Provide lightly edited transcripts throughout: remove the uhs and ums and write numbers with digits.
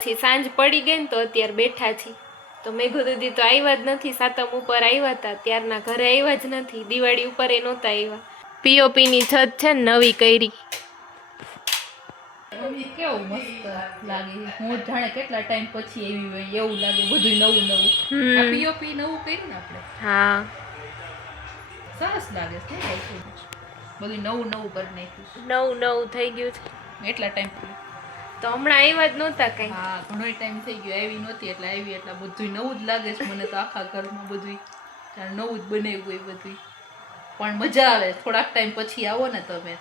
પછી સાંજ પડી ગઈ ને તો અત્યારે બેઠા છીએ તો મેઘુ દીદી તો આવ્યા જ નથી સાતમ ઉપર આવ્યા હતા ત્યારના ઘરે આવ્યા જ નથી દિવાળી ઉપર એ નહોતા આવ્યા પીઓપી ની છત છે ને નવી કરી કેવું મસ્ત લાગે હું જાણે કેટલા ટાઈમ પછી એવી હોય એવું લાગે બધું નવું નવું આ પીઓપી નવું કર્યું ને આપણે હા સરસ લાગે છે બધું નવું નવું કરી નાખ્યું નવું થઈ ગયું છે એટલા ટાઈમ તો હમણાં આવ્યા જ નહોતા કઈ હા ઘણો ટાઈમ થઈ ગયો આવી નહોતી એટલે આવી એટલે બધું નવું જ લાગે છે મને તો આખા ઘરમાં બધું નવું જ બનાવ્યું હોય બધું પણ મજા આવે થોડાક ટાઈમ પછી આવો ને તમે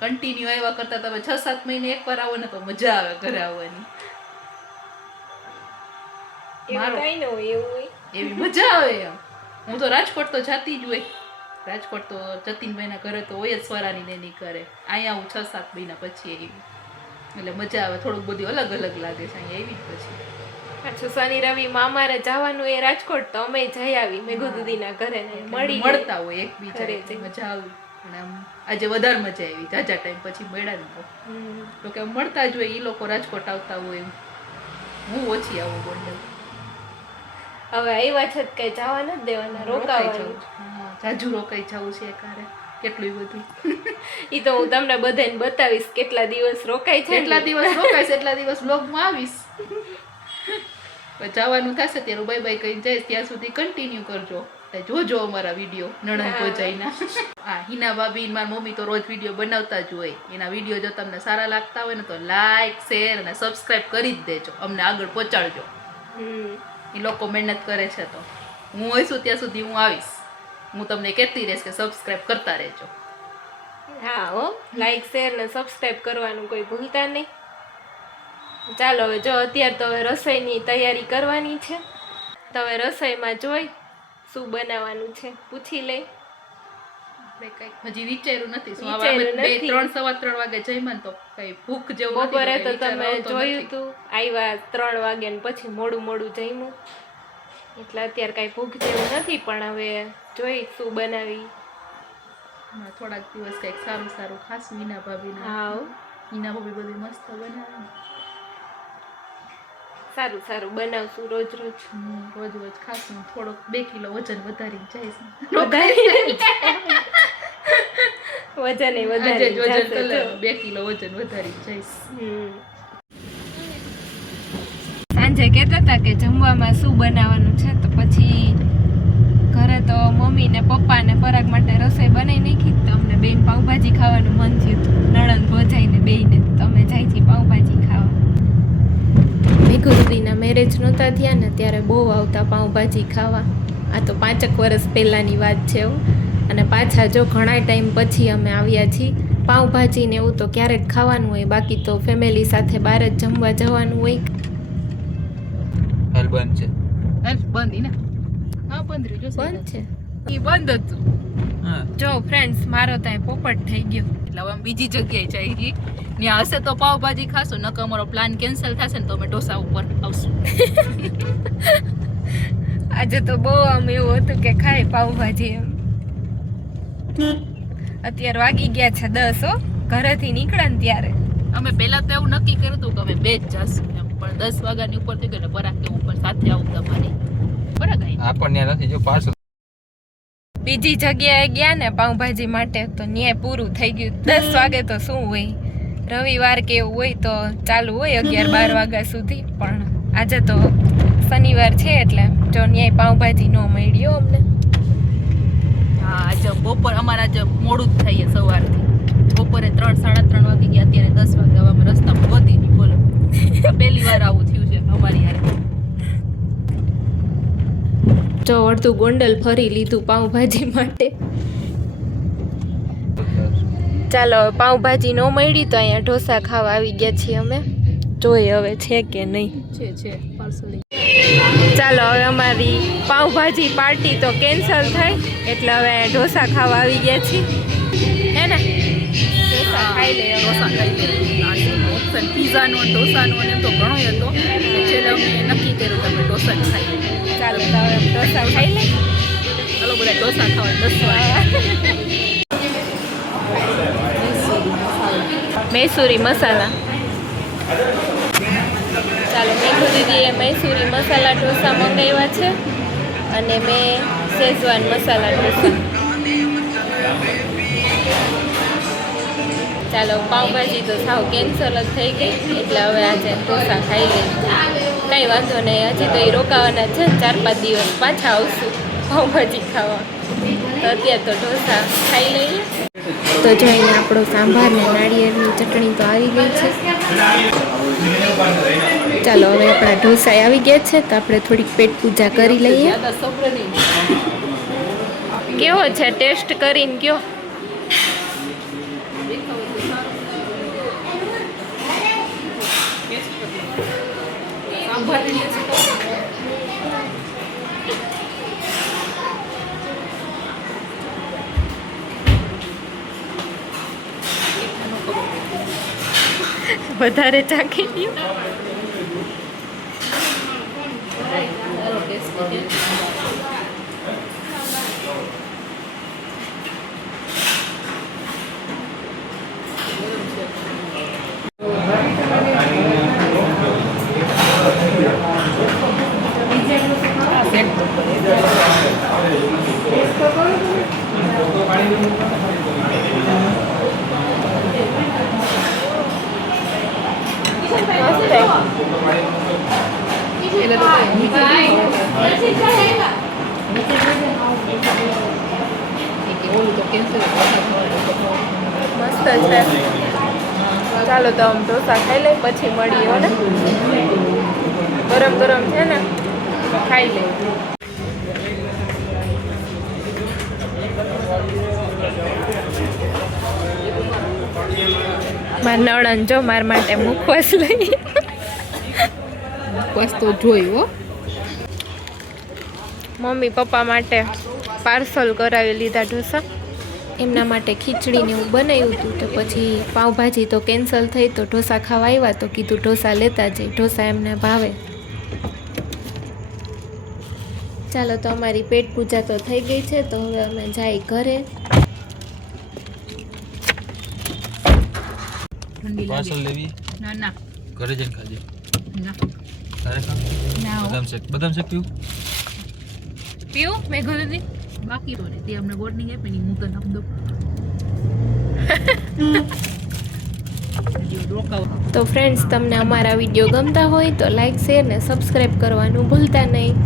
કન્ટિન્યુ આવ્યા કરતા તમે 6-7 મહિને એકવાર આવો ને તો મજા આવે ઘરે આવવાની એવી મજા આવે એમ હું તો રાજકોટ તો જાતી જ હોય રાજકોટ તો જતીનભાઈના ઘરે તો હોય જ સ્વરાની નેની કરે અહીંયા હું 6-7 મહિના પછી આવી એટલે મજા આવે થોડુંક બધું અલગ અલગ લાગે છે અહીંયા એવી જ પછી પાછું શનિ રવિમાં અમારે જવાનું એ રાજકોટ તો અમે જઈ આવી મેઘુ દીદીના ઘરે મળતા હોય એકબીજા મજા આવી અને આમ આજે વધારે મજા આવી જાજા ટાઈમ પછી મળ્યા ને તો કે મળતા જ હોય એ લોકો રાજકોટ આવતા હોય હું ઓછી આવું ગોંડલ હવે આવ્યા છે કઈ જવા નથી દેવાના રોકાવાનું જાજુ રોકાઈ જવું છે એકારે કેટલું બધું ઈ તો હું તમને બધાને બતાવીશ કેટલા દિવસ રોકાય છે એટલા દિવસ રોકાઈશ એટલા દિવસ વ્લોગમાં આવીશ જવાનું થશે ત્યારે બાય બાય કહીને જઈશ ત્યાં સુધી કન્ટિન્યુ કરજો જોજો અમારા વિડીયો નણંદ ભોજાઈના હા હિના ભાભી મારી મમ્મી તો રોજ વિડીયો બનાવતા જ હોય એના વિડીયો જો તમને સારા લાગતા હોય ને તો લાઈક શેર અને સબસ્ક્રાઇબ કરી જ દેજો અમને આગળ પહોંચાડજો એ લોકો મહેનત કરે છે તો હું હોઈશું ત્યાં સુધી હું આવીશ હું તમને કહેતી રહીશ કે સબસ્ક્રાઇબ કરતા રહેજો હા હો લાઈક શેર ને સબસ્ક્રાઇબ કરવાનું કોઈ ભૂલતા નહીં ચાલો હવે જો અત્યારે તો હવે રસોઈની તૈયારી કરવાની છે તો હવે રસોઈમાં જોઈ શું બનાવવાનું છે પૂછી લઈ હજી વિચાર્યું નથી 3-3 વાગે જઈમાં તો કઈ ભૂખ જેવું બપોરે તો તમે જોયું તું આવ્યા 3 વાગે ને પછી મોડું જઈમું એટલે અત્યારે કઈ ભૂખ જેવું નથી પણ હવે જોઈ શું બનાવી થોડાક દિવસ કઈક સારું ખાસું હિના ભાભી હા હિના ભાભી બધું મસ્ત બનાવે સારું બનાવશું રોજ ખાસું થોડોક 2 કિલો વજન વધારી જઈશ વજન 2 કિલો વજન વધારી જઈશ સાંજે કહેતા હતા કે જમવામાં શું બનાવવાનું છે તો પછી ઘરે તો મમ્મી ને પપ્પા ને પરાગ માટે રસોઈ બનાવી નાખી તો અમને બેન પાઉંભાજી ખાવાનું મન થયું હતું નણંદ ભોજાઈને બેયને તો અમે જાય છે પાઉંભાજી ખાવા મેઘુ દીદીના મેરેજ નહોતા થયા ને ત્યારે બહુ આવતા પાઉંભાજી ખાવા આ તો 5 વર્ષ પહેલાંની વાત છે અને પાછા જો ઘણા ટાઈમ પછી અમે આવ્યા છીએ પાઉંભાજી ને એવું તો ક્યારેક ખાવાનું હોય બાકી તો ફેમિલી સાથે બહાર જ જમવા જવાનું હોય બંધ છે બંધ ને હા બંધ છે એ બંધ હતું જો ફ્રેન્ડ્સ મારો ત્યાં પોપટ થઈ ગયો એટલે હવે બીજી જગ્યાએ જઈ ગઈ ત્યાં હશે તો પાવભાજી ખાશું નકર અમારો પ્લાન કેન્સલ થશે ને તો અમે ઢોસા ઉપર આવશું આજે તો બહુ આમ એવું હતું કે ખાય પાવભાજી એમ અત્યારે વાગી ગયા છે 10 હો ઘરેથી નીકળ્યા ને ત્યારે અમે પહેલા તો એવું નક્કી કર્યું હતું કે અમે બે જ જાશું એમ પણ 10 વાગ્યાની ઉપર થઈ ગયું ને પરાગ કે ઉપર સાથે આવું તમારી બરાબર આપણને નથી જો પાછું બીજી જગ્યાએ ગયા ને પાઉંભાજી માટે તો ન્યાય પૂરું થઈ ગયું 10 વાગે તો શું હોય રવિવાર કે એવું હોય તો ચાલુ હોય 11-12 વાગ્યા સુધી પણ આજે તો શનિવાર છે એટલે જો ન્યાય પાઉંભાજી ન મળ્યો અમને હા આજે બપોર અમારે આજે મોડું જ થઈએ સવારથી બપોરે 3-3:30 વાગી ગયા અત્યારે 10 વાગે હવે અમે રસ્તામાં ગોતી નહીં બોલો પહેલી વાર આવું થયું છે અમારી યાર જો અડધું ગોંડલ ફરી લીધું પાઉંભાજી માટે ચાલો પાઉંભાજી ન મળી તો અહીંયા ઢોસા ખાવા આવી ગયા છીએ અમે જોઈએ હવે છે કે નહીં છે પાર્સલ ચાલો હવે અમારી પાઉંભાજી પાર્ટી તો કેન્સલ થઈ એટલે હવે ઢોસા ખાવા આવી ગયા છીએ હે ને ઢોસા ખાઈ લે ઓપ્શન પીઝાનો ઢોસાનો અને તો ઘણો હતો છેલ્લે અમે નક્કી કર્યું તમે ઢોસા જ ખાઈ ચાલો તો હવે ઢોસા ખાઈ લે ચાલો બધા ઢોસા ખાવા 10 મૈસૂરી મસાલા ચાલો દીદીએ મૈસૂરી મસાલા ઢોસા મંગાવ્યા છે અને મેં શેઝવાન મસાલા ઢોસા. ચાલો પાઉંભાજી તો સાવ કેન્સલ જ થઈ ગઈ એટલે હવે આજે ઢોસા ખાઈ લઈએ. કંઈ વાંધો નહીં, હજી તો એ રોકાવાના છે 4-5 દિવસ પાછા આવશું પાઉંભાજી ખાવા. તો અત્યારે તો ઢોસા ખાઈ લઈએ. તો જો અહીંયા આપણો સાંભાર ને નાળિયેરની ચટણી તો આવી ગઈ છે. ચાલો હવે આપણા ઢોસા આવી ગયા છે તો આપણે થોડીક પેટ પૂજા કરી લઈએ. કેવો છે ટેસ્ટ કરીને કયો? વધારે ચાખી લ્યો. મસ્ત છે. ચાલો તો આમ ઢોસા ખાઈ લઈ પછી મળીએ હો ને. ગરમ ગરમ છે ને ખાઈ લઈ. મારા નણંદ જો મારા માટે મુખવાસ લઈ. બસ તો જોયું હો. મમ્મી પપ્પા માટે પાર્સલ કરાવી લીધા ઢોસા. એમના માટે ખીચડીને એવું બનાવ્યું હતું તો પછી પાઉંભાજી તો કેન્સલ થઈ તો ઢોસા ખાવા આવ્યા તો કીધું ઢોસા લેતા જઈ. ઢોસા એમને ભાવે. ચાલો તો અમારી પેટ પૂજા તો થઈ ગઈ છે તો હવે અમે જાય ઘરે. પાર્સલ લેવી? ના ના ઘરે જઈને ખાજે. ના તારે ખા? ના બદામ શેક પીવું? પીવું મેં ઘરેથી બાકી તો તે અમને વોર્નિંગ આપી ની હું તો નામ દઉં. તો ફ્રેન્ડ્સ તમને અમારા વિડીયો ગમતા હોય તો લાઈક શેર ને સબસ્ક્રાઈબ કરવાનું ભૂલતા નહીં.